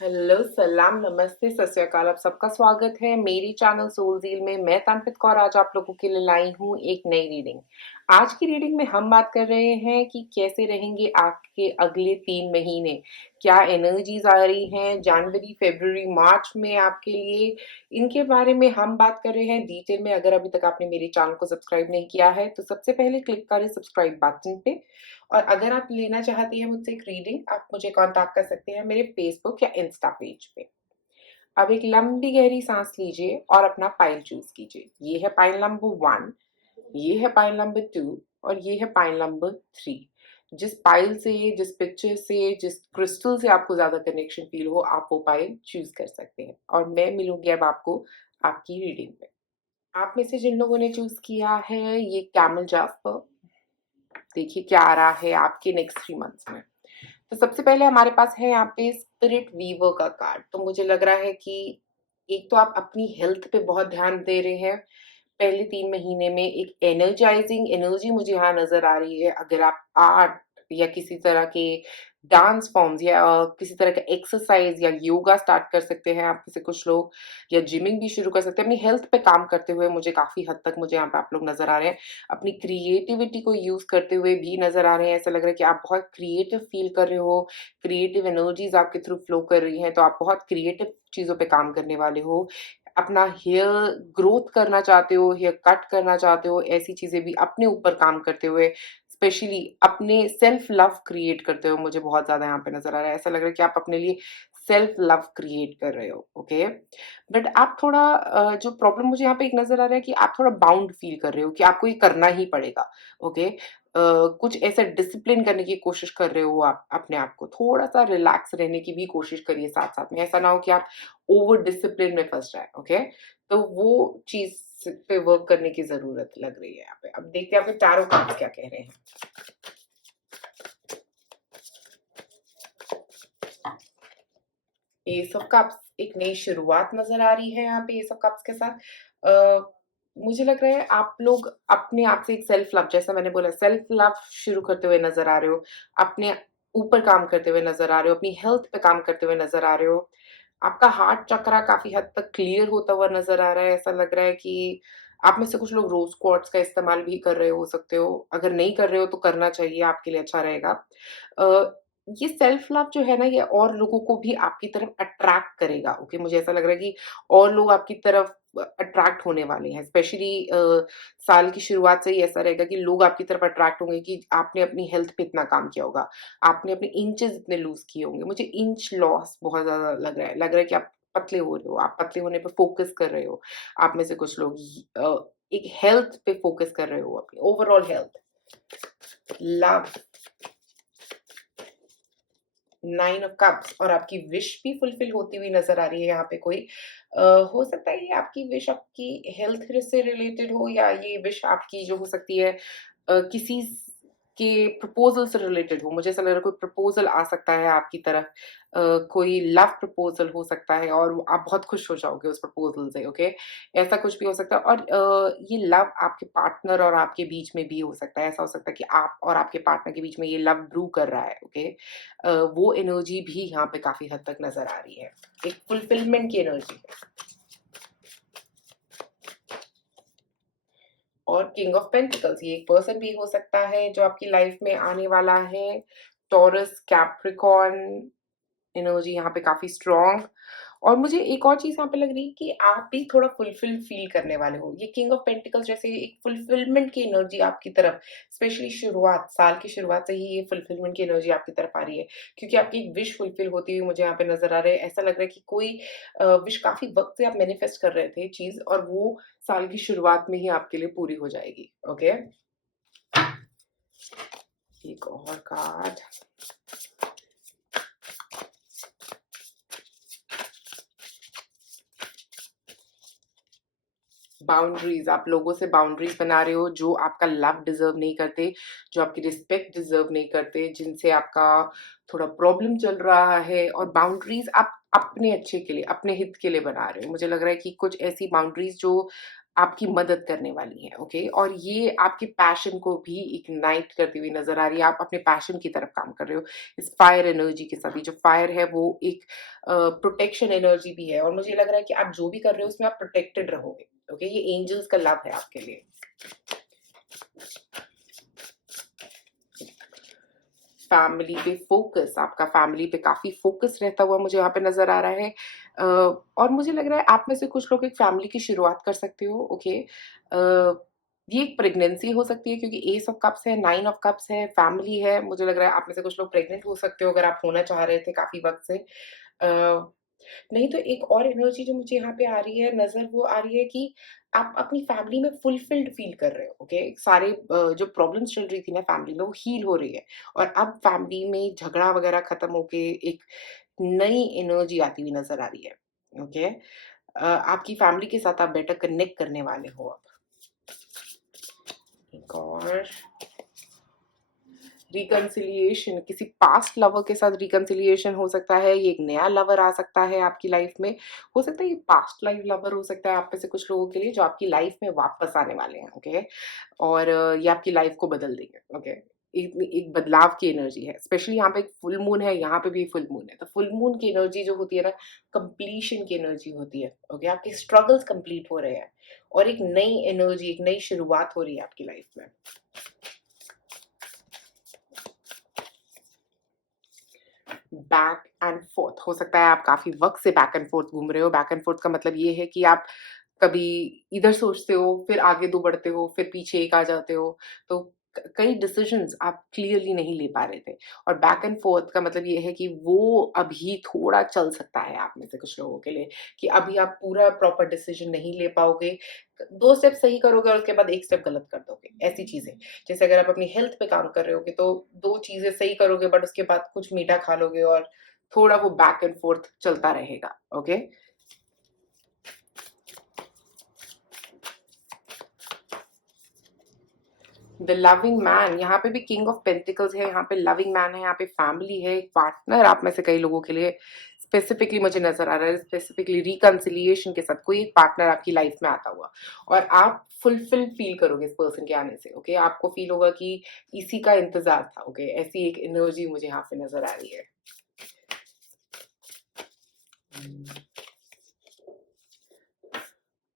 Hello, सलाम, नमस्ते, सत श्री अकाल। आप सबका स्वागत है मेरी चैनल सोल ज़ील में। मैं तनप्रीत कौर आज आप लोगों के लिए लाई हूँ एक नई रीडिंग। आज की रीडिंग में हम बात कर रहे हैं कि कैसे रहेंगे आपके अगले 3 महीने। क्या एनर्जीज आ रही हैं जनवरी, फरवरी, मार्च में आपके लिए, इनके बारे में हम बात कर रहे हैं डिटेल में। अगर अभी तक आपने मेरे चैनल को सब्सक्राइब नहीं किया है तो सबसे पहले क्लिक करें सब्सक्राइब बटन पे। और अगर आप लेना चाहती हैं मुझसे एक रीडिंग, आप मुझे कांटेक्ट कर सकते हैं मेरे फेसबुक या इंस्टा पेज पे। अब एक लंबी गहरी सांस लीजिए और अपना पाइल चूज कीजिए। ये है पाइल नंबर 1, ये है पाइल नंबर 2 और ये है पाइल नंबर 3। जिस पाइल से, जिस पिक्चर से, जिस क्रिस्टल से आपको ज्यादा कनेक्शन फील हो, आप वो पाइल चूज कर सकते हैं और मैं मिलूंगी अब आपको आपकी रीडिंग में। आप में से जिन लोगों ने चूज किया है ये कैमल जास्पर, देखिए क्या आ रहा है आपके नेक्स्ट 3 मंथ्स में। तो सबसे पहले हमारे पास है यहाँ पे स्पिरिट वीवर का कार्ड। तो मुझे लग रहा है कि एक तो आप अपनी हेल्थ पे बहुत ध्यान दे रहे हैं पहले 3 महीने में। एक एनर्जाइजिंग एनर्जी मुझे यहाँ नजर आ रही है। अगर आप आर्ट या किसी तरह के डांस फॉर्म्स या किसी तरह का एक्सरसाइज या योगा स्टार्ट कर सकते हैं आप में से कुछ लोग, या जिमिंग भी शुरू कर सकते हैं। अपनी हेल्थ पे काम करते हुए मुझे काफी हद तक मुझे यहाँ पे आप लोग नजर आ रहे हैं। अपनी क्रिएटिविटी को यूज करते हुए भी नजर आ रहे हैं। ऐसा लग रहा है कि आप बहुत क्रिएटिव फील कर रहे हो, क्रिएटिव एनर्जीज आपके थ्रू फ्लो कर रही हैं, तो आप बहुत क्रिएटिव चीजों पे काम करने वाले हो। अपना हेयर ग्रोथ करना चाहते हो, हेयर कट करना चाहते हो, ऐसी चीजें भी अपने ऊपर काम करते हुए, स्पेशली अपने सेल्फ लव क्रिएट करते हुए मुझे बहुत ज्यादा यहाँ पे नजर आ रहा है। ऐसा लग रहा है कि आप अपने लिए सेल्फ लव क्रिएट कर रहे हो। ओके, बट आप थोड़ा जो प्रॉब्लम मुझे यहाँ पे एक नजर आ रहा है कि आप थोड़ा बाउंड फील कर रहे हो कि आपको ये करना ही पड़ेगा। ओके, कुछ ऐसा डिसिप्लिन करने की कोशिश कर रहे हो। आप अपने आप को थोड़ा सा रिलैक्स रहने की भी कोशिश करिए साथ साथ में। ऐसा ना हो कि आप ओवर डिसिप्लिन में फंस जाए। ओके, तो वो चीज पे वर्क करने की जरूरत लग रही है यहाँ पे। अब देखते हैं आपके चारों कार्ड्स क्या कह रहे हैं। एस ऑफ कप्स, एक नई शुरुआत नजर आ रही है यहाँ पे एस ऑफ कप्स के साथ। मुझे लग रहा है आप लोग अपने आप से एक सेल्फ लव, जैसा मैंने बोला, सेल्फ लव शुरू करते हुए नजर आ रहे हो। अपने ऊपर काम करते हुए नजर आ रहे हो, अपनी हेल्थ पे काम करते हुए नजर आ रहे हो। आपका हार्ट चक्रा काफी हद तक क्लियर होता हुआ नजर आ रहा है। ऐसा लग रहा है कि आप में से कुछ लोग रोज क्वार्ट्ज का इस्तेमाल भी कर रहे हो सकते हो। अगर नहीं कर रहे हो तो करना चाहिए, आपके लिए अच्छा रहेगा। ये सेल्फ लव जो है ना, ये और लोगों को भी आपकी तरफ अट्रैक्ट करेगा। ओके, मुझे ऐसा लग रहा है कि और लोग आपकी तरफ अट्रैक्ट होने वाले हैं। स्पेशली साल की शुरुआत से ही ऐसा रहेगा कि लोग आपकी तरफ अट्रैक्ट होंगे कि आपने अपनी हेल्थ पे इतना काम किया होगा, आपने अपने इंचेस इतने लूज किए होंगे। मुझे इंच लॉस बहुत ज्यादा लग रहा है कि आप पतले हो रहे हो, आप पतले होने पे फोकस कर रहे हो। आप में से कुछ लोग एक हेल्थ पे फोकस कर रहे हो, अपनी overall health. Love, 9 of cups, और आपकी विश भी फुलफिल होती हुई नजर आ रही है यहाँ पे। कोई हो सकता है ये आपकी विश आपकी हेल्थ से रिलेटेड हो, या ये विश आपकी जो हो सकती है किसी के प्रपोजल से रिलेटेड हो। मुझे ऐसा लग रहा है कोई प्रपोजल आ सकता है आपकी तरफ। कोई लव प्रपोजल हो सकता है और आप बहुत खुश हो जाओगे उस प्रपोजल से। ओके, ऐसा कुछ भी हो सकता है। और ये लव आपके पार्टनर और आपके बीच में भी हो सकता है। ऐसा हो सकता है कि आप और आपके पार्टनर के बीच में ये लव ब्रू कर रहा है। ओके, वो एनर्जी भी यहाँ पे काफी हद तक नजर आ रही है। एक फुलफिलमेंट की एनर्जी है। और किंग ऑफ पेंटिकल्स, ये एक पर्सन भी हो सकता है जो आपकी लाइफ में आने वाला है। टॉरस, कैप्रिकॉर्न एनर्जी यहाँ पे काफी स्ट्रॉन्ग। और मुझे एक और चीज यहाँ पे लग रही है कि आप भी थोड़ा फुलफिल फील करने वाले हो। ये किंग ऑफ पेंटिकल्स जैसे एक फुलफिलमेंट की एनर्जी आपकी तरफ, स्पेशली शुरुआत, साल की शुरुआत से ही ये फुलफिलमेंट की एनर्जी आपकी तरफ आ रही है। क्योंकि आपकी विश फुलफिल होती हुई मुझे यहाँ पे नजर आ रहा है। ऐसा लग रहा है कि कोई विश काफी वक्त से आप मैनिफेस्ट कर रहे थे चीज, और वो साल की शुरुआत में ही आपके लिए पूरी हो जाएगी। ओके, एक और कार्ड। बाउंड्रीज, आप लोगों से बाउंड्रीज बना रहे हो जो आपका लव डिजर्व नहीं करते, जो आपकी रिस्पेक्ट डिजर्व नहीं करते, जिनसे आपका थोड़ा प्रॉब्लम चल रहा है। और बाउंड्रीज आप अपने अच्छे के लिए, अपने हित के लिए बना रहे हो। मुझे लग रहा है कि कुछ ऐसी बाउंड्रीज जो आपकी मदद करने वाली हैं, ओके। और ये आपके पैशन को भी इग्नाइट करती हुई नजर आ रही है, आप अपने पैशन की तरफ काम कर रहे हो इस फायर एनर्जी के साथ। ये जो फायर है वो एक प्रोटेक्शन एनर्जी भी है, और मुझे लग रहा है कि आप जो भी कर रहे हो उसमें आप प्रोटेक्टेड रहोगे, ओके। ये एंजल्स का लव है आपके लिए। फैमिली पे फोकस, आपका फैमिली पे काफी फोकस रहता हुआ मुझे यहाँ पे नजर आ रहा है। और मुझे लग रहा है आप में से कुछ लोग एक फैमिली की शुरुआत कर सकते हो, ओके। ये एक प्रेगनेंसी हो सकती है क्योंकि एस ऑफ कप्स है, नाइन ऑफ कप्स है, फैमिली है। मुझे लग रहा है आप में से कुछ लोग प्रेग्नेंट हो सकते हो अगर आप होना चाह रहे थे काफी वक्त से। नहीं तो एक और एनर्जी जो मुझे यहाँ पे आ रही है नज़र, वो आ रही है कि आप अपनी फैमिली में फुलफिल्ड फील कर रहे हो, ओके। सारे जो प्रॉब्लम्स चल रही थी ना फैमिली में वो हील हो रही है, और अब फैमिली में झगड़ा वगैरह खत्म होके एक नई एनर्जी आती हुई नज़र आ रही है, ओके। आपकी फैमिली के साथ आप बेटर कनेक्ट करने वाले हो अब। एक और रिकंसिलिएशन, किसी पास्ट लवर के साथ रिकंसिलिएशन हो सकता है, ये एक नया लवर आ सकता है आपकी लाइफ में। हो सकता है ये पास्ट लाइफ लवर हो सकता है आप में से कुछ लोगों के लिए जो आपकी लाइफ में वापस आने वाले हैं, ओके। और ये आपकी लाइफ को बदल देंगे, ओके। एक बदलाव की एनर्जी है, स्पेशली यहाँ पे एक फुल मून है, यहाँ पे भी फुल मून है। तो फुल मून की एनर्जी जो होती है ना, कंप्लीशन की एनर्जी होती है, ओके। आपके स्ट्रगल्स कंप्लीट हो रहे हैं और एक नई एनर्जी, एक नई शुरुआत हो रही है आपकी लाइफ में। बैक एंड फोर्थ, हो सकता है आप काफी वक्त से बैक एंड फोर्थ घूम रहे हो। बैक एंड फोर्थ का मतलब ये है कि आप कभी इधर सोचते हो, फिर आगे दो बढ़ते हो, फिर पीछे एक आ जाते हो। तो कई डिसीजंस आप क्लियरली नहीं ले पा रहे थे। और बैक एंड फोर्थ का मतलब ये है कि वो अभी थोड़ा चल सकता है आप में से कुछ लोगों के लिए, कि अभी आप पूरा प्रॉपर डिसीजन नहीं ले पाओगे। दो स्टेप सही करोगे और उसके बाद एक स्टेप गलत कर दोगे, ऐसी चीजें। जैसे अगर आप अपनी हेल्थ पे काम कर रहे होगे तो दो चीजें सही करोगे बट उसके बाद कुछ मीठा खा लोगे और थोड़ा वो बैक एंड फोर्थ चलता रहेगा, ओके। द लविंग मैन, यहाँ पे भी किंग ऑफ पेंटिकल्स है, यहाँ पे लविंग मैन है, यहाँ पे फैमिली है, एक पार्टनर आप में से कई लोगों के लिए स्पेसिफिकली मुझे नजर आ रहा है, स्पेसिफिकली रिकंसिलिएशन के साथ कोई एक पार्टनर आपकी लाइफ में आता हुआ, और आप फुलफिल फील करोगे इस पर्सन के आने से, ओके। आपको फील होगा कि इसी का इंतजार था, ओके। ऐसी एक एनर्जी मुझे यहाँ पे नजर आ रही है।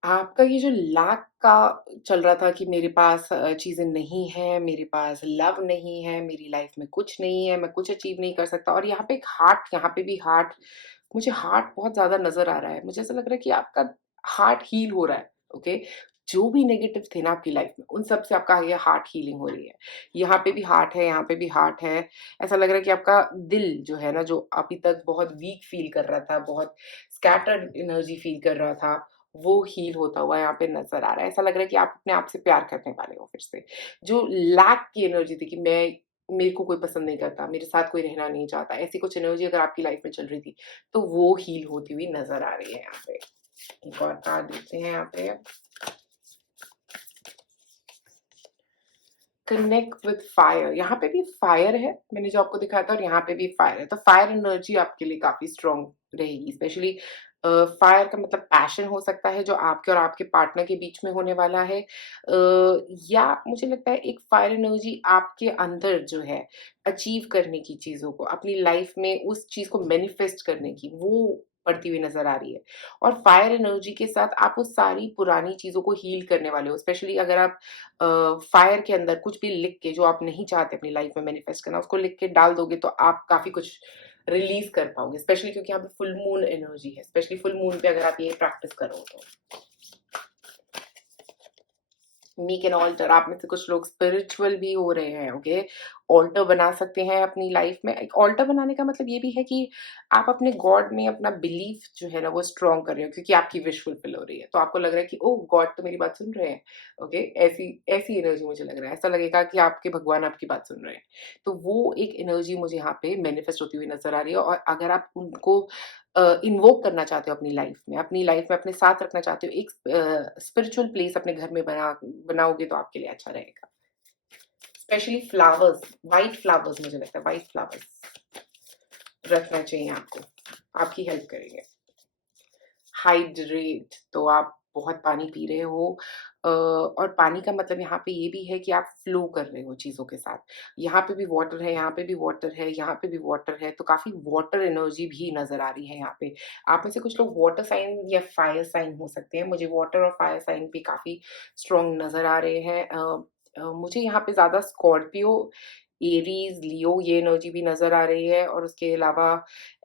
आपका ये जो लैक का चल रहा था कि मेरे पास चीज़ें नहीं हैं, मेरे पास लव नहीं है, मेरी लाइफ में कुछ नहीं है, मैं कुछ अचीव नहीं कर सकता, और यहाँ पे एक हार्ट, यहाँ पे भी हार्ट, मुझे हार्ट बहुत ज़्यादा नज़र आ रहा है। मुझे ऐसा लग रहा है कि आपका हार्ट हील हो रहा है, ओके। जो भी नेगेटिव थे ना आपकी लाइफ में, उन सब से आपका ये हार्ट हीलिंग हो रही है। यहाँ पे भी हार्ट है, यहाँ पे भी हार्ट है। ऐसा लग रहा है कि आपका दिल जो है ना, जो अभी तक बहुत वीक फील कर रहा था, बहुत स्कैटर्ड एनर्जी फील कर रहा था, वो हील होता हुआ यहाँ पे नज़र आ रहा है। ऐसा लग रहा है कि आप अपने आप से प्यार करने वाले हो फिर से। जो लैक की एनर्जी थी कि मेरे को कोई पसंद नहीं करता, मेरे साथ कोई रहना नहीं चाहता, ऐसी कुछ एनर्जी अगर आपकी लाइफ में चल रही थी, तो वो हील होती हुई नज़र आ रही है यहाँ पे। एक और कार्ड देखते हैं यहाँ पे। कनेक्ट विद फायर, यहाँ पे भी फायर है, मैंने जो आपको दिखाया था, और यहाँ पे भी फायर है। तो फायर एनर्जी आपके लिए काफी स्ट्रांग रहेगी, स्पेशली फायर का मतलब पैशन हो सकता है जो आपके और आपके पार्टनर के बीच में होने वाला है। या मुझे लगता है एक फायर एनर्जी आपके अंदर जो है अचीव करने की चीजों को, अपनी लाइफ में उस चीज को मैनिफेस्ट करने की, वो बढ़ती हुई नजर आ रही है। और फायर एनर्जी के साथ आप उस सारी पुरानी चीजों को हील करने वाले हो, स्पेशली अगर आप फायर के अंदर कुछ भी लिख के जो आप नहीं चाहते अपनी लाइफ में मैनिफेस्ट करना, उसको लिख के डाल दोगे तो आप काफी कुछ रिलीज कर पाओगे, स्पेशली क्योंकि यहाँ पे फुल मून एनर्जी है। स्पेशली फुल मून पे अगर आप ये प्रैक्टिस करो तो मेक एन ऑल्टर, आप में से कुछ लोग स्पिरिचुअल भी हो रहे हैं, ओके। ऑल्टर बना सकते हैं अपनी लाइफ में। एक ऑल्टर बनाने का मतलब ये भी है कि आप अपने गॉड में अपना बिलीफ जो है ना वो स्ट्रॉन्ग कर रहे हो, क्योंकि आपकी विश फुलफिल हो रही है, तो आपको लग रहा है कि ओह गॉड तो मेरी बात सुन रहे हैं, ओके। ऐसी ऐसी एनर्जी मुझे लग रहा है, ऐसा लगेगा कि आपके भगवान आपकी बात सुन रहे हैं। तो वो एक एनर्जी मुझे यहाँ पे मैनिफेस्ट होती हुई नजर आ रही है, और अगर आप उनको इन्वोक करना चाहते हो अपनी लाइफ में अपने साथ रखना चाहते हो, एक स्पिरिचुअल प्लेस अपने घर में बनाओगे तो आपके लिए अच्छा रहेगा। स्पेशली फ्लावर्स, व्हाइट फ्लावर्स, मुझे लगता है व्हाइट फ्लावर्स रखना चाहिए आपको, आपकी हेल्प करेंगे। हाइड्रेट, तो आप बहुत पानी पी रहे हो और पानी का मतलब यहाँ पे ये भी है कि आप फ्लो कर रहे हो चीज़ों के साथ। यहाँ पे भी वाटर है, यहाँ पे भी वाटर है, यहाँ पे भी वाटर है, तो काफ़ी वाटर एनर्जी भी नज़र आ रही है यहाँ पे। आप में से कुछ लोग वाटर साइन या फायर साइन हो सकते हैं। मुझे वाटर और फायर साइन भी काफ़ी स्ट्रॉन्ग नज़र आ रहे हैं। मुझे यहाँ पे ज़्यादा स्कॉर्पियो, एरीज़, लियो ये एनर्जी भी नज़र आ रही है और उसके अलावा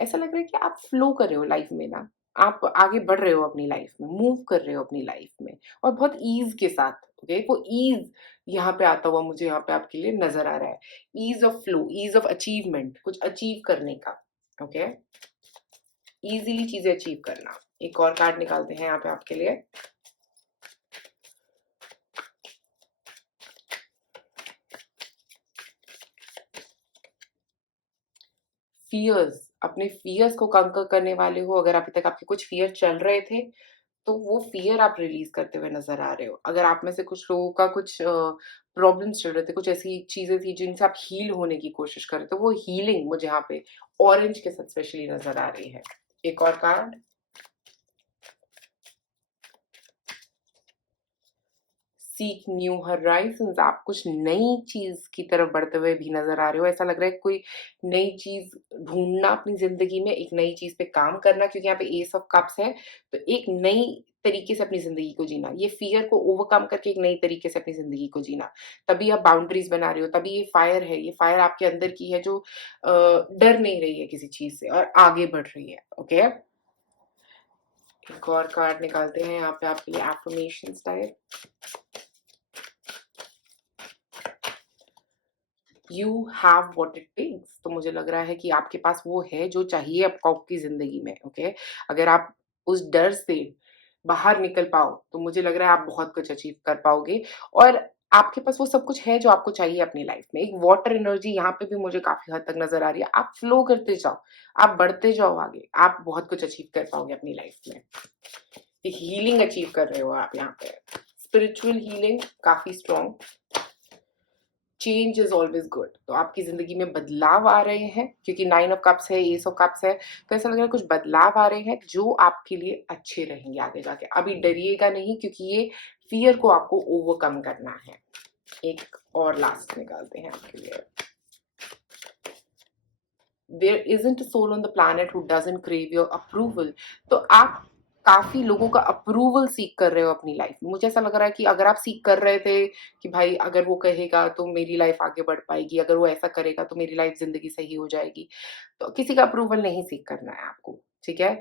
ऐसा लग रहा है कि आप फ्लो कर रहे हो लाइफ़ में ना। आप आगे बढ़ रहे हो अपनी लाइफ़ में, मूव कर रहे हो अपनी लाइफ़ में और बहुत ईज़ के साथ, ओके? वो ईज़ यहाँ पे आता हुआ मुझे यहाँ पे आपके लिए नज़र आ रहा है। Ease of flow, ease of achievement, कुछ अचीव करने का, ओके? ईज़िली चीज़ें अचीव करना। एक और कार्ड निकालते हैं यहाँ पे आपके लिए। फ़ियर्स, अपने फ़ियर्स को कंकर करने वाले हो, अगर अभी तक आपके कुछ फ़ियर चल रहे थे, तो वो फ़ियर आप रिलीज़ करते हुए नज़र आ रहे हो। अगर आप में से कुछ लोगों का कुछ प्रॉब्लम्स चल रहे थे, कुछ ऐसी चीज़ें थी जिनसे आप हील होने की कोशिश कर रहे थे, वो हीलिंग मुझे यहाँ पे ऑरेंज के साथ स्पेशली नज़र आ रही है। एक और कार्ड। सीक न्यू होराइज़न्स, आप कुछ नई चीज़ की तरफ बढ़ते हुए भी नज़र आ रहे हो। ऐसा लग रहा है कोई नई चीज़ ढूँढना अपनी ज़िंदगी में, एक नई चीज़ पे काम करना क्योंकि यहाँ पे एस ऑफ कप्स है, तो एक नई तरीके से अपनी ज़िंदगी को जीना। ये फ़ियर को ओवरकम करके एक नई तरीके से अपनी ज़िंदगी को जीना। तभी आप बाउंड्रीज़ बना रहे हो, तभी ये फायर है, ये फायर आपके अंदर की है जो डर नहीं रही है किसी चीज़ से और आगे बढ़ रही है, ओके? एक और कार्ड निकालते हैं यहाँ पे आपके लिए affirmations type. You have what it takes, तो मुझे लग रहा है कि आपके पास वो है जो चाहिए आपको आपकी ज़िंदगी में, ओके? अगर आप उस डर से बाहर निकल पाओ, तो मुझे लग रहा है आप बहुत कुछ अचीव कर पाओगे और आपके पास वो सब कुछ है जो आपको चाहिए अपनी लाइफ़ में। एक वाटर एनर्जी यहाँ पे भी मुझे काफ़ी हद तक नज़र आ रही है। आप फ्लो करते जाओ, आप बढ़ते जाओ आगे, आप बहुत कुछ अचीव कर पाओगे अपनी लाइफ़ में। एक हीलिंग अचीव कर रहे हो आप यहाँ पे। स्पिरिचुअल हीलिंग काफ़ी strong. Change is always good, तो आपकी जिंदगी में बदलाव आ रहे हैं क्योंकि नाइन ऑफ कप्स है, एस ऑफ कप्स है, तो ऐसा लग रहा है कुछ बदलाव आ रहे हैं जो आपके लिए अच्छे रहेंगे आगे जाके। अभी डरिएगा नहीं क्योंकि ये फियर को आपको ओवरकम करना है। एक और लास्ट निकालते हैं आपके लिए। There isn't a soul on the planet who doesn't crave your approval, तो आप काफी लोगों का अप्रूवल सीख कर रहे हो अपनी लाइफ में। मुझे ऐसा लग रहा है कि अगर आप सीख कर रहे थे कि भाई अगर वो कहेगा तो मेरी लाइफ आगे बढ़ पाएगी, अगर वो ऐसा करेगा तो मेरी लाइफ जिंदगी सही हो जाएगी, तो किसी का अप्रूवल नहीं सीख करना है आपको, ठीक है?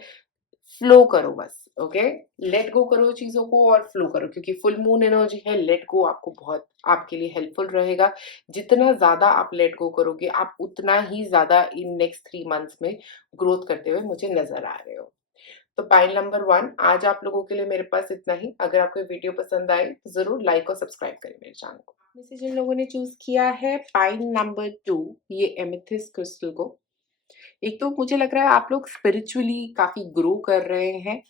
फ्लो करो बस, ओके? लेट गो करो चीज़ों को और फ्लो करो क्योंकि फुल मून एनर्जी है, लेट गो आपको बहुत आपके लिए हेल्पफुल रहेगा। जितना ज़्यादा आप लेट गो करोगे, आप उतना ही ज़्यादा इन नेक्स्ट 3 मंथ्स में ग्रोथ करते हुए मुझे नज़र आ रहे हो। तो पाइल नंबर 1 आज आप लोगों के लिए मेरे पास इतना ही। अगर आपको ये वीडियो पसंद आई तो ज़रूर लाइक और सब्सक्राइब करें मेरे चैनल को। आप में से जिन लोगों ने चूज़ किया है पाइल नंबर 2 ये एमेथिस्ट क्रिस्टल को, एक तो मुझे लग रहा है आप लोग स्पिरिचुअली काफ़ी ग्रो कर रहे हैं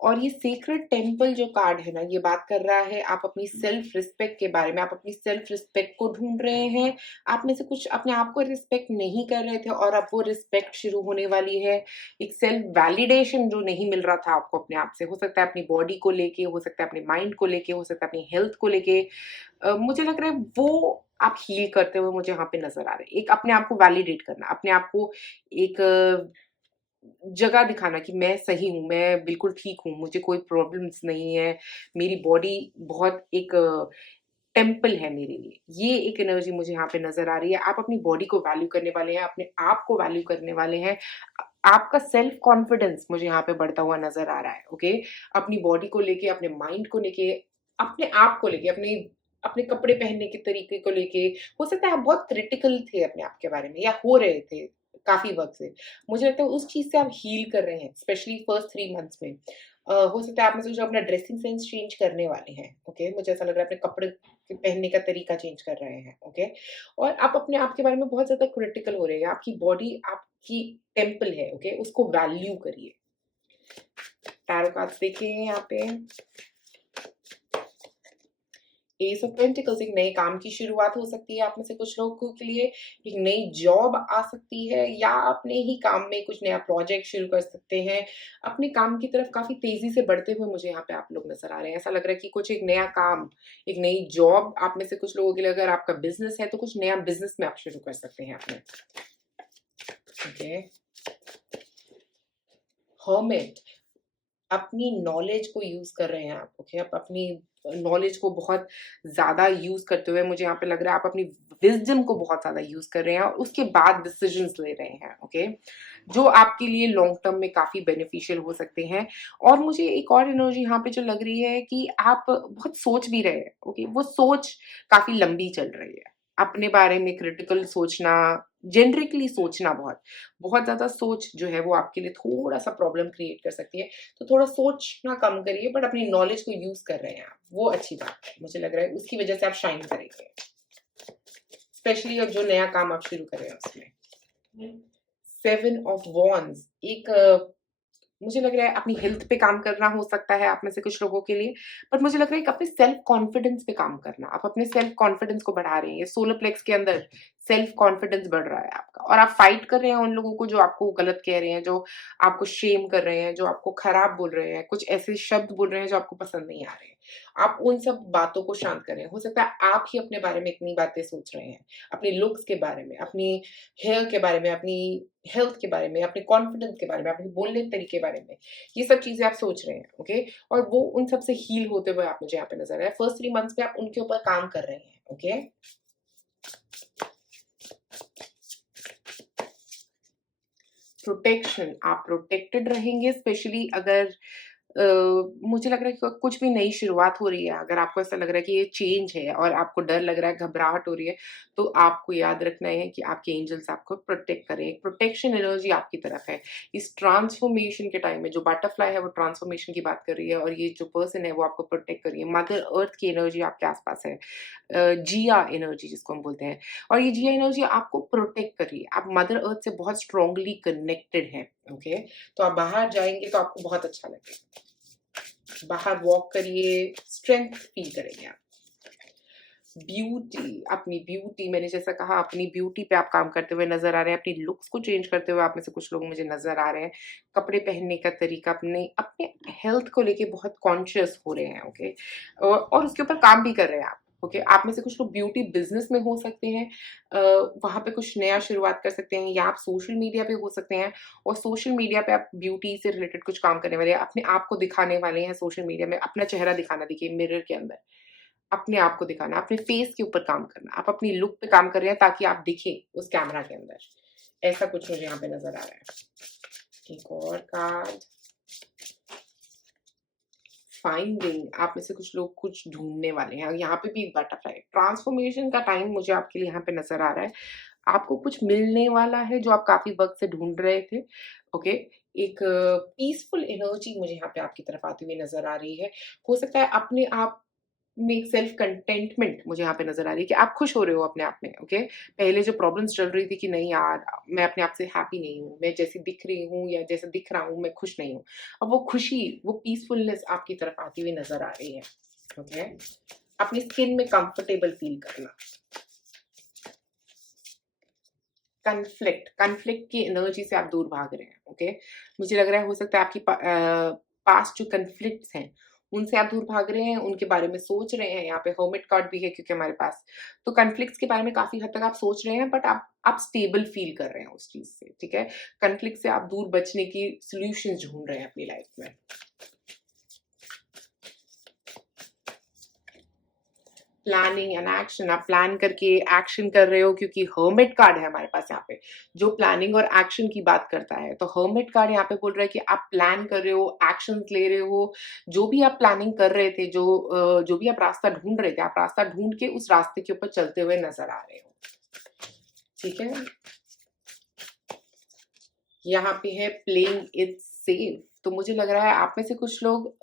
और ये सीक्रेट टेम्पल जो कार्ड है ना, ये बात कर रहा है आप अपनी सेल्फ रिस्पेक्ट के बारे में, आप अपनी सेल्फ रिस्पेक्ट को ढूँढ रहे हैं। आप में से कुछ अपने आप को रिस्पेक्ट नहीं कर रहे थे और अब वो रिस्पेक्ट शुरू होने वाली है। एक सेल्फ वैलिडेशन जो नहीं मिल रहा था आपको अपने आप से, हो सकता है अपनी बॉडी को लेके, हो सकता है अपने माइंड को लेके, हो सकता है अपनी हेल्थ को लेके। मुझे लग रहा है वो आप हील करते हुए मुझे यहाँ पे नज़र आ रहे हैं। एक अपने आप को वैलिडेट करना, अपने आप को एक जगह दिखाना कि मैं सही हूँ, मैं बिल्कुल ठीक हूँ, मुझे कोई प्रॉब्लम्स नहीं है, मेरी बॉडी बहुत एक टेम्पल है मेरे लिए। ये एक एनर्जी मुझे यहाँ पे नज़र आ रही है। आप अपनी बॉडी को वैल्यू करने वाले हैं, अपने आप को वैल्यू करने वाले हैं। आपका सेल्फ कॉन्फिडेंस मुझे यहाँ पे बढ़ता हुआ नज़र आ रहा है, ओके? अपनी बॉडी को लेके, अपने माइंड को लेके, अपने आप को लेके, अपने अपने कपड़े पहनने के तरीके को लेके, हो सकता है आप बहुत क्रिटिकल थे अपने आप के बारे में या हो रहे थे काफ़ी वक़्त से। मुझे लगता है उस चीज़ से आप हील कर रहे हैं, स्पेशली फर्स्ट 3 मंथ्स में। हो सकता है आप में से जो अपना ड्रेसिंग सेंस चेंज करने वाले हैं, ओके? मुझे ऐसा लग रहा है अपने कपड़े के पहनने का तरीका चेंज कर रहे हैं, ओके? और आप अपने आप के बारे में बहुत ज़्यादा क्रिटिकल हो रहे हैं। आपकी बॉडी आपकी टेम्पल है, ओके? उसको वैल्यू करिए। टैरो कार्ड्स देखिए यहाँ पे। एस ऑफ पेंटिकल्स एक नए काम की शुरुआत हो सकती है आप में से कुछ लोगों के लिए, एक नई जॉब आ सकती है, या अपने ही काम में कुछ नया प्रोजेक्ट शुरू कर सकते हैं। अपने काम की तरफ काफ़ी तेज़ी से बढ़ते हुए मुझे यहाँ पे आप लोग नज़र आ रहे हैं। ऐसा लग रहा है कि कुछ एक नया काम, एक नई जॉब आप में से कुछ लोगों के लिए, अगर आपका बिज़नेस है, तो कुछ नया बिज़नेस में आप शुरू कर सकते हैं अपने। ओके। हर्मिट, अपनी नॉलेज को यूज़ कर रहे हैं आप, ओके? आप अपनी नॉलेज को बहुत ज़्यादा यूज़ करते हुए मुझे यहाँ पे लग रहा है आप अपनी विज़डम को बहुत ज़्यादा यूज़ कर रहे हैं और उसके बाद डिसीजंस ले रहे हैं, ओके? जो आपके लिए लॉन्ग टर्म में काफ़ी बेनिफिशियल हो सकते हैं। और मुझे एक और एनर्जी यहाँ पे जो लग रही है कि आप बहुत सोच भी रहे हैं, ओके? वो सोच काफ़ी लंबी चल रही है। अपने बारे में क्रिटिकल सोचना, जेनरिकली सोचना बहुत ज़्यादा सोच जो है वो आपके लिए थोड़ा-सा प्रॉब्लम क्रिएट कर सकती है। तो थोड़ा सोचना कम करिए, बट अपनी नॉलेज को यूज़ कर रहे हैं आप, वो अच्छी बात है। मुझे लग रहा है उसकी वजह से आप शाइन करेंगे। स्पेशली अब जो नया काम आप शुरू कर रहे हैं उसमें। 7 ऑफ वॉन्ड्स एक मुझे लग रहा है अपनी हेल्थ पे काम करना हो सकता है आप में से कुछ लोगों के लिए, बट मुझे लग रहा है कि अपने सेल्फ कॉन्फिडेंस पे काम करना। आप अपने सेल्फ कॉन्फिडेंस को बढ़ा रहे हैं। ये सोलर प्लेक्स के अंदर सेल्फ कॉन्फिडेंस बढ़ रहा है आपका, और आप फाइट कर रहे हैं उन लोगों को जो आपको गलत कह रहे हैं, जो आपको शेम कर रहे हैं, जो आपको खराब बोल रहे हैं, कुछ ऐसे शब्द बोल रहे हैं जो आपको पसंद नहीं आ रहे हैं। आप उन सब बातों को शांत करें। हो सकता है आप ही अपने बारे में इतनी बातें सोच रहे हैं, अपने लुक्स के बारे में, अपनी हेयर के बारे में, अपनी हेल्थ के बारे में, अपने कॉन्फिडेंस के बारे में, अपने बोलने के तरीके के बारे में। ये सब चीज़ें आप सोच रहे हैं, ओके? और वो उन सब से हील होते हुए आप मुझे यहाँ पे नज़र आ रहे हैं। फर्स्ट 3 मंथ्स में आप उनके ऊपर काम कर रहे हैं, ओके? प्रोटेक्शन, आप प्रोटेक्टेड रहेंगे, स्पेशली अगर मुझे लग रहा है कि कुछ भी नई शुरुआत हो रही है, अगर आपको ऐसा लग रहा है कि ये चेंज है और आपको डर लग रहा है, घबराहट हो रही है, तो आपको याद रखना है कि आपके एंजल्स आपको प्रोटेक्ट करें। एक प्रोटेक्शन एनर्जी आपकी तरफ है। इस ट्रांसफॉर्मेशन के टाइम में जो बटरफ्लाई है वो ट्रांसफॉर्मेशन की बात कर रही है, और ये जो पर्सन है वो आपको प्रोटेक्ट कर रही है। मदर अर्थ की एनर्जी आपके आस-पास है। जिया एनर्जी जिसको हम बोलते हैं, और ये जिया एनर्जी आपको प्रोटेक्ट कर रही है। आप मदर अर्थ से बहुत स्ट्रांगली कनेक्टेड हैं, ओके? तो आप बाहर जाएँगे तो आपको बहुत अच्छा लगेगा। बाहर वॉक करिए, स्ट्रेंथ फील करेंगे आप। ब्यूटी, अपनी ब्यूटी, मैंने जैसा कहा अपनी ब्यूटी पे आप काम करते हुए नज़र आ रहे हैं, अपनी लुक्स को चेंज करते हुए आप में से कुछ लोग मुझे नज़र आ रहे हैं। कपड़े पहनने का तरीका, अपने अपने हेल्थ को लेके बहुत कॉन्शियस हो रहे हैं, ओके? और उसके ऊपर काम भी कर रहे हैं आप, ओके? आप में से कुछ लोग ब्यूटी बिज़नेस में हो सकते हैं, अ, वहाँ पे कुछ नया शुरुआत कर सकते हैं, या आप सोशल मीडिया पे हो सकते हैं, और सोशल मीडिया पे आप ब्यूटी से रिलेटेड कुछ काम करने वाले हैं, अपने आप को दिखाने वाले हैं सोशल मीडिया में, अपना चेहरा दिखाना, देखिए मिरर के अंदर। अपने आप को दिखाना, अपने फेस के ऊपर काम करना। आप अपनी लुक पे काम कर रहे हैं ताकि आप दिखें उस कैमरा के अंदर। ऐसा कुछ मुझे यहाँ पे नज़र आ रहा है। एक और कार्ड, फाइंडिंग, आप में से कुछ लोग कुछ ढूँढने वाले हैं। यहाँ पे भी एक बटरफ्लाई, ट्रांसफॉर्मेशन का टाइम मुझे आपके लिए यहाँ पे नज़र आ रहा है। आपको कुछ मिलने वाला है जो आप काफ़ी वक़्त से ढूँढ रहे थे, ओके? एक पीसफुल एनर्जी मुझे यहाँ पे आपकी तरफ आती हुई नज़र आ रही है। हो सकता है अपने आप में एक सेल्फ कंटेंटमेंट मुझे यहाँ पे नज़र आ रही है कि आप खुश हो रहे हो अपने आप में, ओके? पहले जो प्रॉब्लम्स चल रही थी कि नहीं यार, मैं अपने आप से हैप्पी नहीं हूँ, मैं जैसी दिख रही हूँ या जैसा दिख रहा हूँ, मैं खुश नहीं हूँ। अब वो खुशी, वो पीसफुलनेस आपकी तरफ आती हुई नज़र आ रही है, ओके? अपनी स्किन में कंफर्टेबल फ़ील करना। कॉन्फ्लिक्ट की एनर्जी से आप दूर भाग रहे हैं, ओके? मुझे लग रहा है हो सकता है आपकी पास्ट जो कॉन्फ्लिक्ट्स हैं, उनसे आप दूर भाग रहे हैं, उनके बारे में सोच रहे हैं। यहाँ पे हर्मिट कार्ड भी है क्योंकि हमारे पास, तो कॉन्फ्लिक्ट्स के बारे में काफ़ी हद तक आप सोच रहे हैं, बट आप स्टेबल फ़ील कर रहे हैं उस चीज़ से, ठीक है? कॉन्फ्लिक्ट से आप दूर बचने की सॉल्यूशंस ढूँढ रहे हैं अपनी लाइफ़ में। प्लानिंग एंड एक्शन, आप प्लान करके एक्शन कर रहे हो, क्योंकि हर्मिट कार्ड है हमारे पास यहाँ पे, जो प्लानिंग और एक्शन की बात करता है। तो हर्मिट कार्ड यहाँ पे बोल रहा है कि आप प्लान कर रहे हो, एक्शंस ले रहे हो, जो भी आप प्लानिंग कर रहे थे, जो भी आप रास्ता ढूँढ रहे थे, आप रास्ता ढूँढ के उस रास्ते के ऊपर चलते हुए नज़र आ रहे हो, ठीक है? यहाँ पे है प्लेइंग इट सेफ, तो मुझे लग रहा है आप में से कुछ लोग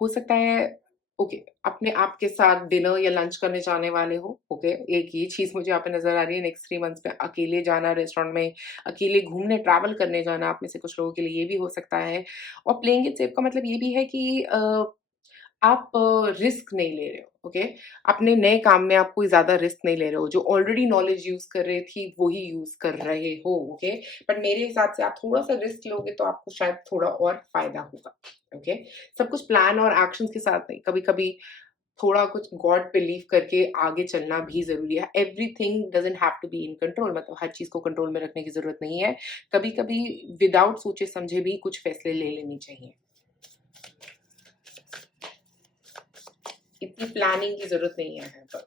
हो सकता है, ओके, अपने आप के साथ डिनर या लंच करने जाने वाले हो, ओके? एक ये चीज़ मुझे यहाँ पे नज़र आ रही है। नेक्स्ट 3 मंथ्स में अकेले जाना रेस्टोरेंट में, अकेले घूमने ट्रैवल करने जाना आप में से कुछ लोगों के लिए ये भी हो सकता है। और प्लेइंग इट सेफ का मतलब ये भी है कि आप रिस्क नहीं ले रहे हो। ओके। अपने नए काम में आप कोई ज़्यादा रिस्क नहीं ले रहे हो, जो ऑलरेडी नॉलेज यूज़ कर रहे थी वही यूज़ कर रहे हो, ओके। बट मेरे हिसाब से आप थोड़ा-सा रिस्क लोगे तो आपको शायद थोड़ा और फ़ायदा होगा, ओके। सब कुछ प्लान और एक्शंस के साथ नहीं, कभी-कभी थोड़ा कुछ गॉड बिलीव करके आगे चलना भी ज़रूरी है। Everything doesn't have to be in control, मतलब हर चीज़ को कंट्रोल में रखने की ज़रूरत नहीं है। कभी-कभी विदाउट सोचे-समझे भी कुछ फैसले ले लेने चाहिए। इतनी प्लानिंग की ज़रूरत नहीं है यहाँ पर,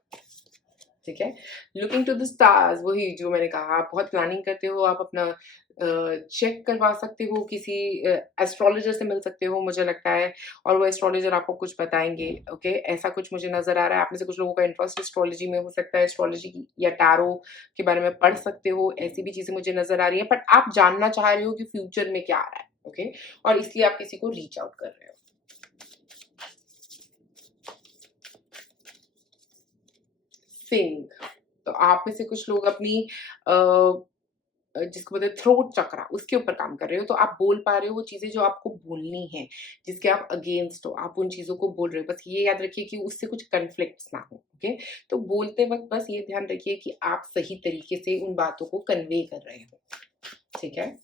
ठीक है। लुकिंग टू द स्टार्स, वही जो मैंने कहा, आप बहुत प्लानिंग करते हो, आप अपना चेक करवा सकते हो, किसी एस्ट्रोलॉजर से मिल सकते हो मुझे लगता है, और वो एस्ट्रोलॉजर आपको कुछ बताएँगे, ओके। ऐसा कुछ मुझे नज़र आ रहा है। आप में से कुछ लोगों का इंटरेस्ट एस्ट्रोलॉजी में हो सकता है, एस्ट्रोलॉजी या टैरो के बारे में पढ़ सकते हो, ऐसी भी चीज़ें मुझे नज़र आ रही हैं। बट आप जानना चाह रहे हो कि फ्यूचर में क्या आ रहा है, ओके, और इसलिए आप किसी को रीच आउट कर रहे हो। सिंग, तो आप में से कुछ लोग अपनी जिसको बोलते हैं थ्रोट चक्रा, उसके ऊपर काम कर रहे हो, तो आप बोल पा रहे हो वो चीज़ें जो आपको बोलनी है, जिसके आप अगेंस्ट हो, आप उन चीज़ों को बोल रहे हो। बस ये याद रखिए कि उससे कुछ कॉन्फ्लिक्ट्स ना हो, ओके? तो बोलते वक़्त बस ये ध्यान रखिए कि आप सही तरीके से उन बातों को कन्वे कर रहे हो, ठीक है?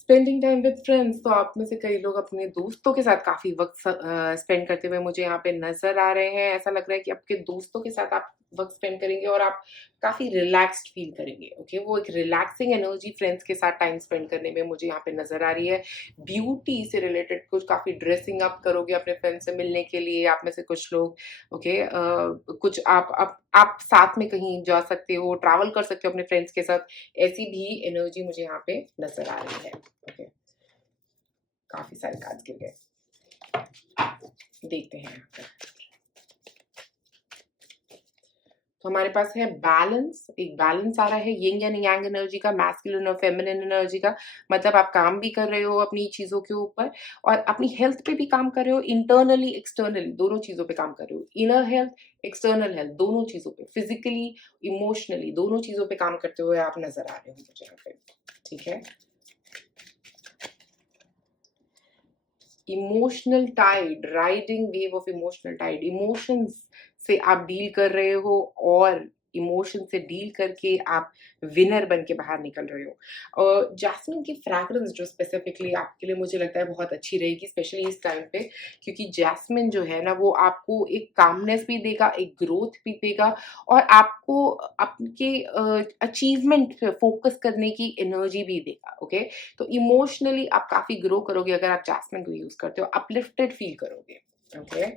स्पेंडिंग टाइम विद फ्रेंड्स, तो आप में से कई लोग अपने दोस्तों के साथ काफ़ी वक़्त स्पेंड करते हुए मुझे यहाँ पे नज़र आ रहे हैं। ऐसा लग रहा है कि आपके दोस्तों के साथ आप वक़्त स्पेंड करेंगे और आप काफ़ी रिलैक्स्ड फ़ील करेंगे, ओके? वो एक रिलैक्सिंग एनर्जी फ्रेंड्स के साथ टाइम स्पेंड करने में मुझे यहाँ पे नज़र आ रही है। ब्यूटी से रिलेटेड कुछ काफ़ी ड्रेसिंग अप करोगे अपने फ्रेंड्स से मिलने के लिए, आप में से कुछ लोग, ओके। कुछ आप साथ में कहीं जा सकते हो, ट्रैवल कर सकते हो अपने फ्रेंड्स के साथ, ऐसी भी एनर्जी मुझे यहाँ पे नज़र आ रही है। ओके, काफी सारे कार्ड्स गिर गए, देखते हैं यहाँ पे। तो हमारे पास है बैलेंस, एक बैलेंस आ रहा है यिंग एंड यांग एनर्जी का, मैस्कुलिन और फेमिनिन एनर्जी का। मतलब आप काम भी कर रहे हो अपनी चीज़ों के ऊपर और अपनी हेल्थ पे भी काम कर रहे हो, इंटरनली, एक्सटर्नली दोनों चीज़ों पे काम कर रहे हो। इनर हेल्थ, एक्सटर्नल हेल्थ दोनों चीज़ों पे, फिज़िकली, इमोशनली दोनों चीज़ों पे काम करते हुए आप नज़र आ रहे हो मुझे यहाँ पे, ठीक है? Emotional tide, riding wave of emotional tide, emotions से आप डील कर रहे हो और इमोशन से डील करके आप विनर बन के बाहर निकल रहे हो। और जैस्मिन की फ्रैग्रेंस जो स्पेसिफिकली आपके लिए मुझे लगता है बहुत अच्छी रहेगी, स्पेशली इस टाइम पे, क्योंकि जैस्मिन जो है ना वो आपको एक कामनेस भी देगा, एक ग्रोथ भी देगा और आपको आपके अचीवमेंट पे फोकस करने की एनर्जी भी देगा, ओके। तो इमोशनली आप काफ़ी ग्रो करोगे अगर आप जैस्मिन को यूज़ करते हो, अपलिफ्टेड फ़ील करोगे, ओके।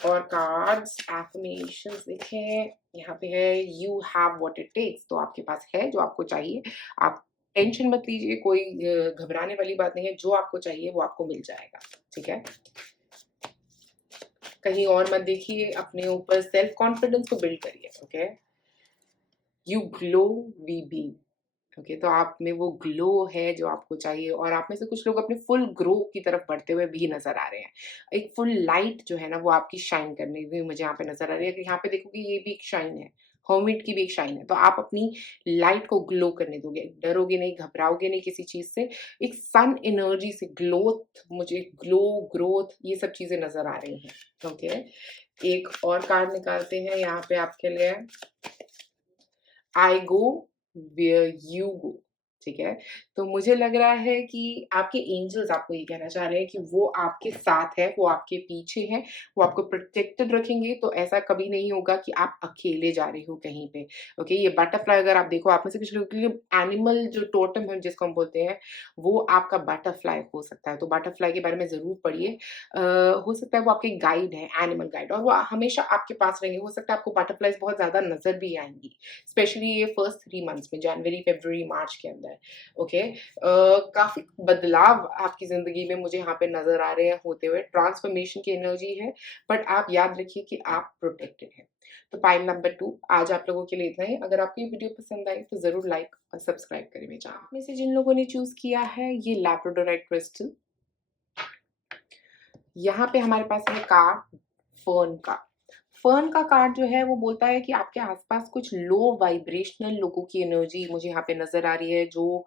और कार्ड्स एफर्मेशंस देखें, यहाँ पे है you have what it takes, तो आपके पास है जो आपको चाहिए। आप टेंशन मत लीजिए, कोई घबराने वाली बात नहीं है, जो आपको चाहिए वो आपको मिल जाएगा, ठीक है। कहीं और मत देखिए, अपने ऊपर सेल्फ कॉन्फिडेंस को बिल्ड करिए, okay. You glow, we beam, okay. तो आप में वो ग्लो है जो आपको चाहिए और आप में से कुछ लोग अपने फुल ग्रो की तरफ बढ़ते हुए भी नज़र आ रहे हैं। एक फुल लाइट जो है ना वो आपकी शाइन करनी हुई मुझे यहाँ पे नज़र आ रही है। कि यहाँ पे देखोगे ये भी एक शाइन है, हर्मिट की भी एक शाइन है। तो आप अपनी लाइट को ग्लो करने दोगे, डरोगे नहीं, घबराओगे नहीं किसी चीज़ से। एक सन एनर्जी से ग्लोथ, मुझे ग्लो, ग्रोथ ये सब चीज़ें नज़र आ रही हैं, ओके। एक और कार्ड निकालते हैं यहाँ पे आपके लिए। आई गो वेयर यू गो, ठीक है। तो मुझे लग रहा है कि आपके एंजल्स आपको ये कहना चाह रहे हैं कि वो आपके साथ है, वो आपके पीछे हैं, वो आपको प्रोटेक्टेड रखेंगे। तो ऐसा कभी नहीं होगा कि आप अकेले जा रहे हो कहीं पे, ओके। ये बटरफ्लाई अगर आप देखो, आप में से कुछ लोगों के लिए एनिमल जो टोटेम है जिसको हम बोलते हैं, वो आपका बटरफ्लाई हो सकता है। तो बटरफ्लाई के बारे में ज़रूर पढ़िए। हो सकता है वो आपके गाइड है, एनिमल गाइड, और वो हमेशा आपके पास रहेंगे। हो सकता है आपको बटरफ्लाइज़ बहुत ज़्यादा नज़र भी आएँगी, स्पेशली ये फर्स्ट 3 मंथ्स में, जनवरी, फ़रवरी, मार्च के अंदर, ओके। काफ़ी बदलाव आपकी ज़िंदगी में मुझे यहाँ पे नज़र आ रहे हैं होते हुए, ट्रांसफ़ॉर्मेशन की एनर्जी है, बट आप याद रखिए कि आप प्रोटेक्टेड हैं। तो पाइल नंबर 2 आज आप लोगों के लिए इतना ही। अगर आपको ये वीडियो पसंद आई तो ज़रूर लाइक और सब्सक्राइब करें मेरे चैनल में से जिन लोगों ने चूज़ किया है ये लैब्राडोराइट क्रिस्टल। यहाँ पे हमारे पास है कार्ड फर्न का। फर्न का कार्ड जो है वो बोलता है कि आपके आसपास कुछ लो वाइब्रेशनल लोगों की एनर्जी मुझे यहाँ पे नज़र आ रही है, जो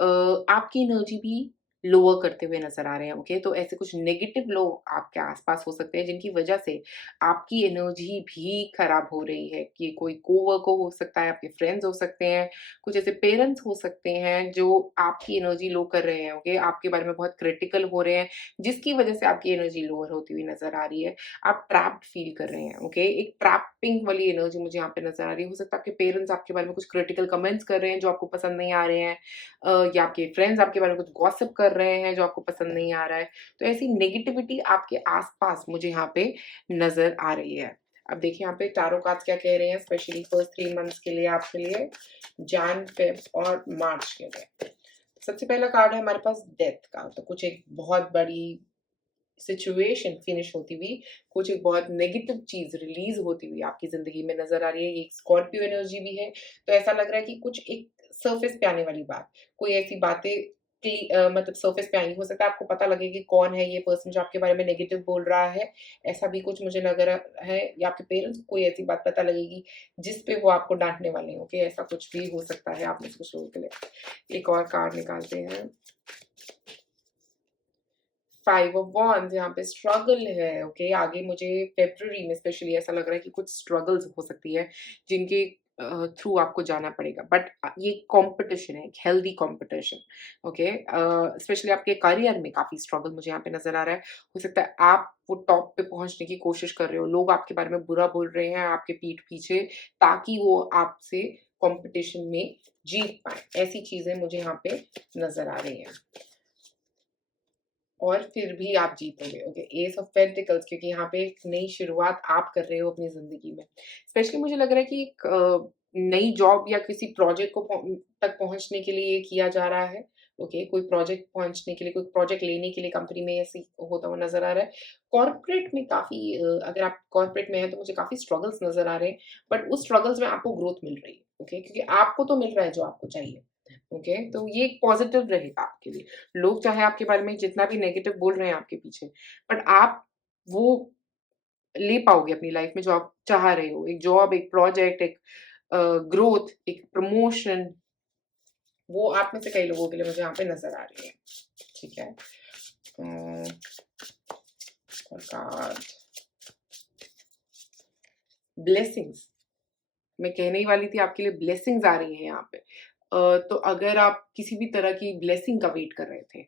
आपकी एनर्जी भी लोअर करते हुए नज़र आ रहे हैं, ओके? तो ऐसे कुछ नेगेटिव लोग आपके आस-पास हो सकते हैं, जिनकी वजह से आपकी एनर्जी भी खराब हो रही है, कि कोई कोवर्कर हो सकता है, आपके फ्रेंड्स हो सकते हैं, कुछ ऐसे पेरेंट्स हो सकते हैं, जो आपकी एनर्जी लो कर रहे हैं, ओके? आपके बारे में बहुत क्रिटिकल हो रहे हैं, जिसकी वजह से आपकी एनर्जी लोअर होती हुई नज़र आ रही है। आप ट्रैप्ड फ़ील कर रहे हैं, ओके? एक ट्रैपिंग वाली एनर्जी मुझे यहाँ पे नज़र आ रही है। हो सकता है आपके पेरेंट्स आपके बारे में कुछ क्रिटिकल कमेंट्स कर रहे हैं, जो आपको पसंद नहीं आ रहे हैं, या आपके फ्रेंड्स आपके बारे में कुछ गॉसिप कर रहे हैं, जो आपको पसंद नहीं आ रहा है। तो ऐसी नेगेटिविटी आपके आस-पास मुझे यहाँ पे नज़र आ रही है। अब देखिए यहाँ पे टैरो कार्ड्स क्या कह रहे हैं, स्पेशली फर्स्ट 3 मंथ्स के लिए आपके लिए, जैन, फ़ेब और मार्च के लिए। सबसे पहला कार्ड है हमारे पास डेथ का, तो कुछ एक बहुत बड़ी सिचुएशन फिनिश होती हुई, कुछ एक बहुत नेगेटिव चीज़ रिलीज़ होती हुई आपकी ज़िंदगी में नज़र आ रही है। ये एक स्कॉर्पियो एनर्जी भी है, तो ऐसा लग रहा है कि कुछ एक सरफेस पे आने वाली बात, कोई ऐसी बातें मतलब सरफेस पे आई। हो सकता है आपको पता लगे कि कौन है ये पर्सन जो आपके बारे में नेगेटिव बोल रहा है, ऐसा भी कुछ मुझे लग रहा है, या आपके पेरेंट्स को कोई ऐसी बात पता लगेगी, जिस पे वो आपको डाँटने वाले हैं, ओके? ऐसा कुछ भी हो सकता है आप में से कुछ लोगों के लिए। एक और कार्ड निकालते हैं। 5 ऑफ वॉन्ड्स, यहाँ पे स्ट्रगल है, ओके? आगे मुझे फ़रवरी में स्पेशली ऐसा लग रहा है कि कुछ स्ट्रगल्स हो सकती है, जिनके थ्रू आपको जाना पड़ेगा। बट ये कॉम्पिटिशन है, एक हेल्दी कॉम्पिटिशन, ओके? स्पेशली आपके करियर में काफ़ी स्ट्रगल मुझे यहाँ पे नज़र आ रहा है। हो सकता है आप वो टॉप पे पहुँचने की कोशिश कर रहे हो, लोग आपके बारे में बुरा बोल रहे हैं आपके पीठ पीछे, ताकि वो आपसे कॉम्पिटिशन में जीत पाएँ। ऐसी चीज़ें मुझे यहाँ पे नज़र आ रही हैं। और फिर भी आप जीतोगे, ओके? एस ऑफ पेंटिकल्स, क्योंकि यहाँ पे एक नई शुरुआत आप कर रहे हो अपनी ज़िंदगी में। स्पेशली मुझे लग रहा है कि एक नई जॉब या किसी प्रोजेक्ट को तक पहुँचने के लिए ये किया जा रहा है, ओके? कोई प्रोजेक्ट पहुँचने के लिए, कोई प्रोजेक्ट लेने के लिए कंपनी में ऐसे होता हुआ नज़र आ रहा है। कॉर्पोरेट में काफ़ी अगर आप कॉर्पोरेट में हैं, तो मुझे काफ़ी स्ट्रगल्स नज़र आ रहे हैं, बट उस स्ट्रगल्स में आपको ग्रोथ मिल रही है, ओके? क्योंकि आपको तो मिल रहा है जो आपको चाहिए, ओके? तो ये एक पॉज़िटिव रहेगा आपके लिए। लोग चाहे आपके बारे में जितना भी नेगेटिव बोल रहे हैं आपके पीछे, बट आप वो ले पाओगे अपनी लाइफ में जो आप चाह रहे हो। एक जॉब, एक प्रोजेक्ट, एक ग्रोथ, एक प्रमोशन, वो आप में से कई लोगों के लिए मुझे यहाँ पे नज़र आ रही है। ठीक है? और कार्ड ब्लेसिंग्स, मैं कहने ही वाली थी आपके लिए ब्लेसिंग्स आ रही हैं यहाँ पे। तो अगर आप किसी भी तरह की ब्लेसिंग का वेट कर रहे थे,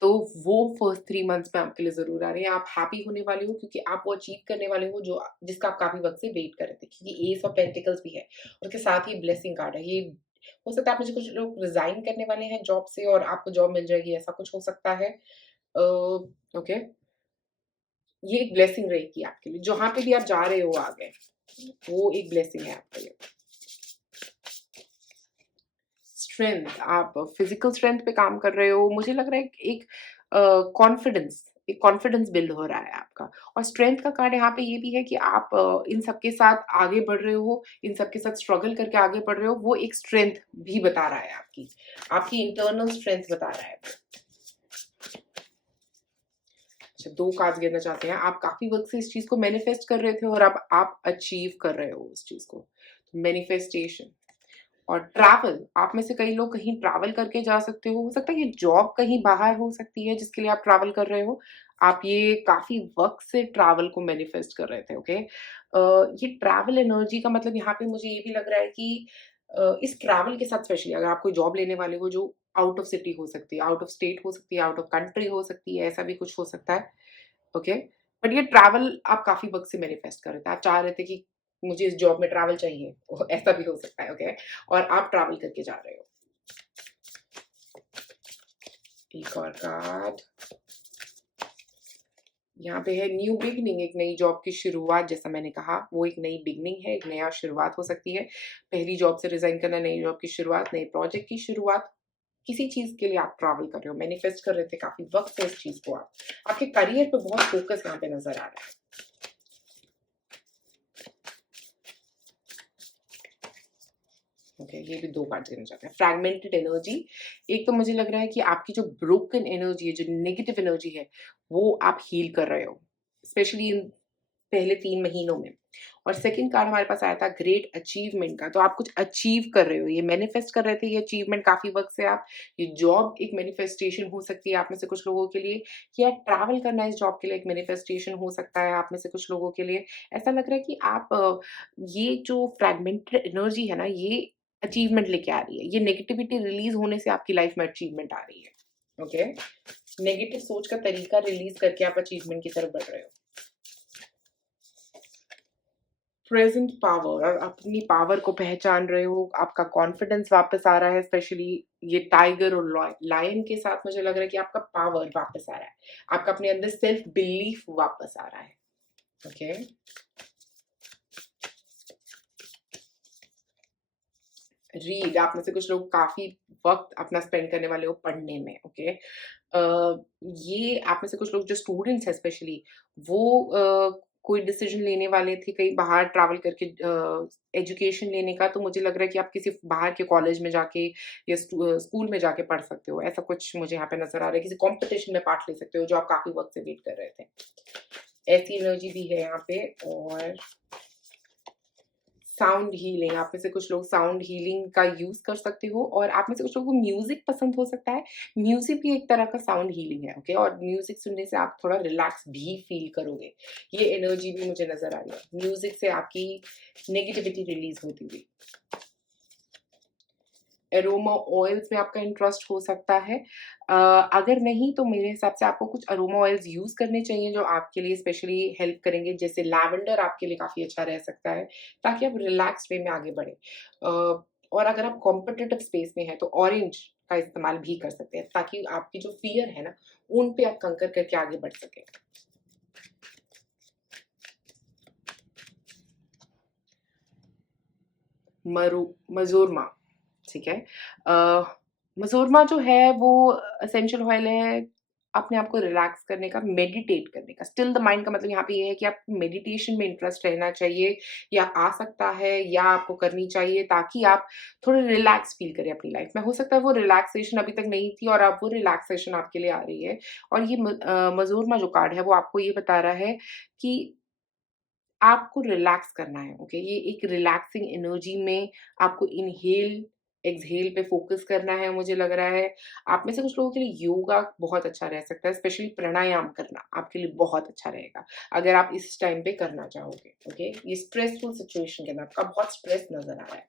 तो वो फर्स्ट 3 मंथ्स में आपके लिए ज़रूर आ रही है। आप हैप्पी होने वाले हो, क्योंकि आप वो अचीव करने वाले हो जो जिसका आप काफ़ी वक़्त से वेट कर रहे थे, क्योंकि एस ऑफ पेंटिकल्स भी है, और उसके साथ ही ब्लेसिंग कार्ड है। ये हो सकता है आप में से कुछ लोग रिज़ाइन करने वाले हैं जॉब से और आपको जॉब मिल जाएगी, ऐसा कुछ हो सकता है। ओके, ये एक ब्लेसिंग रहेगी आपके लिए। जहाँ पे भी आप जा रहे हो आगे, वो एक ब्लेसिंग है आपके लिए। स्ट्रेंथ, आप फिजिकल स्ट्रेंथ पे काम कर रहे हो, मुझे लग रहा है एक कॉन्फिडेंस, एक कॉन्फिडेंस बिल्ड हो रहा है आपका। और स्ट्रेंथ का कार्ड यहाँ पे ये भी है कि आप इन सबके साथ आगे बढ़ रहे हो, इन सबके साथ स्ट्रगल करके आगे बढ़ रहे हो, वो एक स्ट्रेंथ भी बता रहा है आपकी इंटरनल स्ट्रेंथ बता रहा है। अच्छा, 2 कार्ड्स गिनना चाहते हैं। आप काफ़ी वक़्त से इस चीज़ को मैनिफेस्ट कर रहे थे और अब आप अचीव कर रहे हो उस चीज़ को। मैनिफेस्टेशन और ट्रैवल, आप में से कई लोग कहीं ट्रैवल करके जा सकते हो सकता है ये जॉब कहीं बाहर हो सकती है जिसके लिए आप ट्रैवल कर रहे हो। आप ये काफ़ी वक़्त से ट्रैवल को मैनिफेस्ट कर रहे थे, ओके? ये ट्रैवल एनर्जी का मतलब यहाँ पे मुझे ये भी लग रहा है कि इस ट्रैवल के साथ स्पेशली अगर आप कोई जॉब लेने वाले हो जो आउट ऑफ सिटी हो सकती है, आउट ऑफ स्टेट हो सकती है, आउट ऑफ कंट्री हो सकती है, ऐसा भी कुछ हो सकता है, ओके? बट ये ट्रैवल आप काफ़ी वक़्त से मैनिफेस्ट कर रहे थे। आप चाह रहे थे कि मुझे इस जॉब में ट्रैवल चाहिए, ऐसा भी हो सकता है, ओके? और आप ट्रैवल करके जा रहे हो। एक और कार्ड यहाँ पे है न्यू बिगिनिंग, एक नई जॉब की शुरुआत। जैसा मैंने कहा, वो एक नई बिगिनिंग है, एक नया शुरुआत हो सकती है। पहली जॉब से रिज़ाइन करना, नई जॉब की शुरुआत, नए प्रोजेक्ट की शुरुआत, किसी चीज़ के लिए आप ट्रैवल कर रहे हो, मैनिफेस्ट कर रहे थे काफ़ी वक़्त से इस चीज़ को आप। आपके करियर पे बहुत फ़ोकस यहाँ पे नज़र आ रहा है। ओके, ये भी 2 कार्ड्स गिने जाते हैं। फ्रैगमेंटेड एनर्जी, एक तो मुझे लग रहा है कि आपकी जो ब्रोकन एनर्जी है, जो नेगेटिव एनर्जी है, वो आप हील कर रहे हो, स्पेशली इन पहले 3 महीनों में। और सेकंड कार्ड हमारे पास आया था ग्रेट अचीवमेंट का। तो आप कुछ अचीव कर रहे हो, ये मैनिफेस्ट कर रहे थे ये अचीवमेंट काफ़ी वक़्त से आप। ये जॉब एक मैनिफेस्टेशन हो सकती है आप में से कुछ लोगों के लिए, या ट्रैवल करना इस जॉब के लिए एक मैनिफेस्टेशन हो सकता है आप में से कुछ लोगों के लिए। ऐसा लग रहा है कि आप ये जो फ्रैगमेंटेड एनर्जी है ना, ये अचीवमेंट लेके आ रही है। ये नेगेटिविटी रिलीज़ होने से आपकी लाइफ़ में अचीवमेंट आ रही है। ओके? नेगेटिव सोच का तरीका रिलीज़ करके आप अचीवमेंट की तरफ बढ़ रहे हो। प्रेजेंट पावर, और अपनी पावर को पहचान रहे हो, आपका कॉन्फिडेंस वापस आ रहा है, स्पेशली ये टाइगर और लायन के साथ मुझे लग रहा है कि आपका पावर वापस आ रहा है, आपका अपने अंदर सेल्फ बिलीफ वापस आ रहा है। ओके, रीड, आप में से कुछ लोग काफी वक्त अपना स्पेंड करने वाले हो पढ़ने में। ओके, ये आप में से कुछ लोग जो स्टूडेंट्स हैं स्पेशली, वो कोई डिसीजन लेने वाले थे कहीं बाहर ट्रैवल करके एजुकेशन लेने का। तो मुझे लग रहा है कि आप किसी बाहर के कॉलेज में जाके या स्कूल में जाके पढ़ सकते हो, ऐसा कुछ मुझे यहाँ पे नजर आ रहा है। किसी कंपटीशन में पार्ट ले सकते हो जो आप काफी वक्त से वेट कर रहे थे, ऐसी एनर्जी भी है यहाँ पे। और साउंड हीलिंग, आप में से कुछ लोग साउंड हीलिंग का यूज़ कर सकते हो, और आप में से कुछ लोगों को म्यूज़िक पसंद हो सकता है। म्यूज़िक भी एक तरह का साउंड हीलिंग है। ओके, और म्यूज़िक सुनने से आप थोड़ा रिलैक्स भी फ़ील करोगे। ये एनर्जी भी मुझे नज़र आ रही है, म्यूज़िक से आपकी नेगेटिविटी रिलीज़ होती हुई। एरोमा ऑयल्स में आपका इंटरेस्ट हो सकता है। अगर नहीं तो मेरे हिसाब से आपको कुछ अरोमा ऑयल्स यूज़ करने चाहिए जो आपके लिए स्पेशली हेल्प करेंगे। जैसे लैवेंडर आपके लिए काफ़ी अच्छा रह सकता है, ताकि आप रिलैक्स्ड वे में आगे बढ़ें। और अगर आप कॉम्पिटिटिव स्पेस में हैं तो ऑरेंज का इस्तेमाल भी कर सकते हैं, ताकि आपकी जो फ़ियर है ना, उन पे आप कंकर करके आगे बढ़ सकें। मज़ोरमा, ठीक है। मज़ोरमा जो है वो एसेंशियल ऑयल है अपने आप को रिलैक्स करने का, मेडिटेट करने का। स्टिल द माइंड का मतलब यहाँ पे ये है कि आप मेडिटेशन में इंटरेस्ट रहना चाहिए, या आ सकता है, या आपको करनी चाहिए, ताकि आप थोड़ा रिलैक्स फ़ील करें अपनी लाइफ़ में। हो सकता है वो रिलैक्सेशन अभी तक नहीं थी और अब वो रिलैक्सेशन आपके लिए आ रही है। और ये मज़ोरमा जो कार्ड है वो आपको ये बता रहा है कि आपको रिलैक्स करना है। ओके, ये एक रिलैक्सिंग एनर्जी में आपको इनहेल एक्सहेल पे फोकस करना है। मुझे लग रहा है आप में से कुछ लोगों के लिए योगा बहुत अच्छा रह सकता है, स्पेशली प्राणायाम करना आपके लिए बहुत अच्छा रहेगा अगर आप इस टाइम पे करना चाहोगे। ओके, ये स्ट्रेसफुल सिचुएशन के अंदर आपका बहुत स्ट्रेस नजर आ रहा है।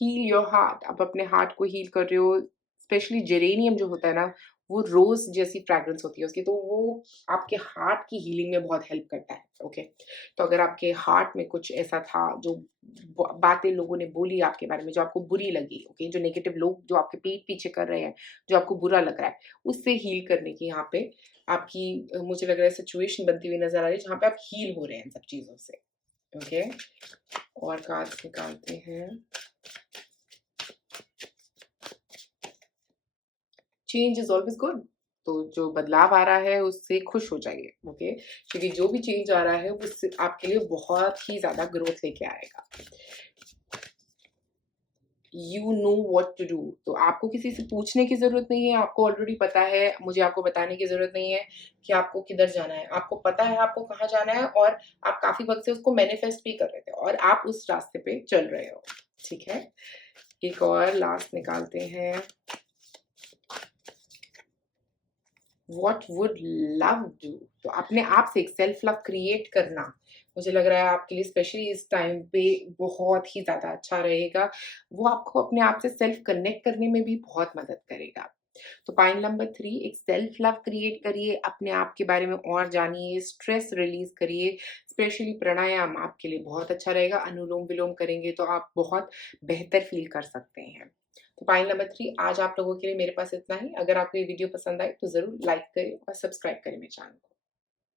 हील योर हार्ट, आप अपने हार्ट को हील कर रहे हो। स्पेशली जेरेनियम जो होता है ना, वो रोज़ जैसी फ्रेग्रेंस होती है उसकी, तो वो आपके हार्ट की हीलिंग में बहुत हेल्प करता है। ओके, तो अगर आपके हार्ट में कुछ ऐसा था जो बातें लोगों ने बोली आपके बारे में जो आपको बुरी लगी, ओके, जो नेगेटिव लोग जो आपके पीठ पीछे कर रहे हैं, जो आपको बुरा लग रहा है, उससे हील करने की यहाँ पे आपकी मुझे लग रहा है सिचुएशन बनती हुई नजर आ रही है, जहाँ पे आप हील हो रहे हैं इन सब चीज़ों से। ओके, और कार्ड्स निकालते हैं। Change is always good. तो जो बदलाव आ रहा है उससे खुश हो जाइए। ओके, क्योंकि जो भी चेंज आ रहा है वो उससे आपके लिए बहुत ही ज़्यादा ग्रोथ लेके आएगा। You know what to do, तो आपको किसी से पूछने की ज़रूरत नहीं है, आपको ऑलरेडी पता है, मुझे आपको बताने की ज़रूरत नहीं है कि आपको किधर जाना है। आपको पता है आपको कहाँ जाना है, और आप काफ़ी वक़्त से उसको मैनिफेस्ट भी कर रहे थे और आप उस रास्ते पे चल रहे हो। ठीक है? एक और लास्ट निकालते हैं। व्हाट वुड लव डू, तो अपने आप से एक सेल्फ लव क्रिएट करना मुझे लग रहा है आपके लिए स्पेशली इस टाइम पे बहुत ही ज़्यादा अच्छा रहेगा। वो आपको अपने आप से सेल्फ कनेक्ट करने में भी बहुत मदद करेगा। तो पॉइंट नंबर 3, एक सेल्फ लव क्रिएट करिए, अपने आप के बारे में और जानिए, स्ट्रेस रिलीज़ करिए। स्पेशली प्राणायाम आपके लिए बहुत अच्छा रहेगा, अनुलोम-विलोम करेंगे तो आप बहुत बेहतर फ़ील कर सकते हैं। तो पॉइंट नंबर 3 आज आप लोगों के लिए मेरे पास इतना ही। अगर आपको ये वीडियो पसंद आई तो ज़रूर लाइक करें और सब्सक्राइब करें मेरे चैनल को।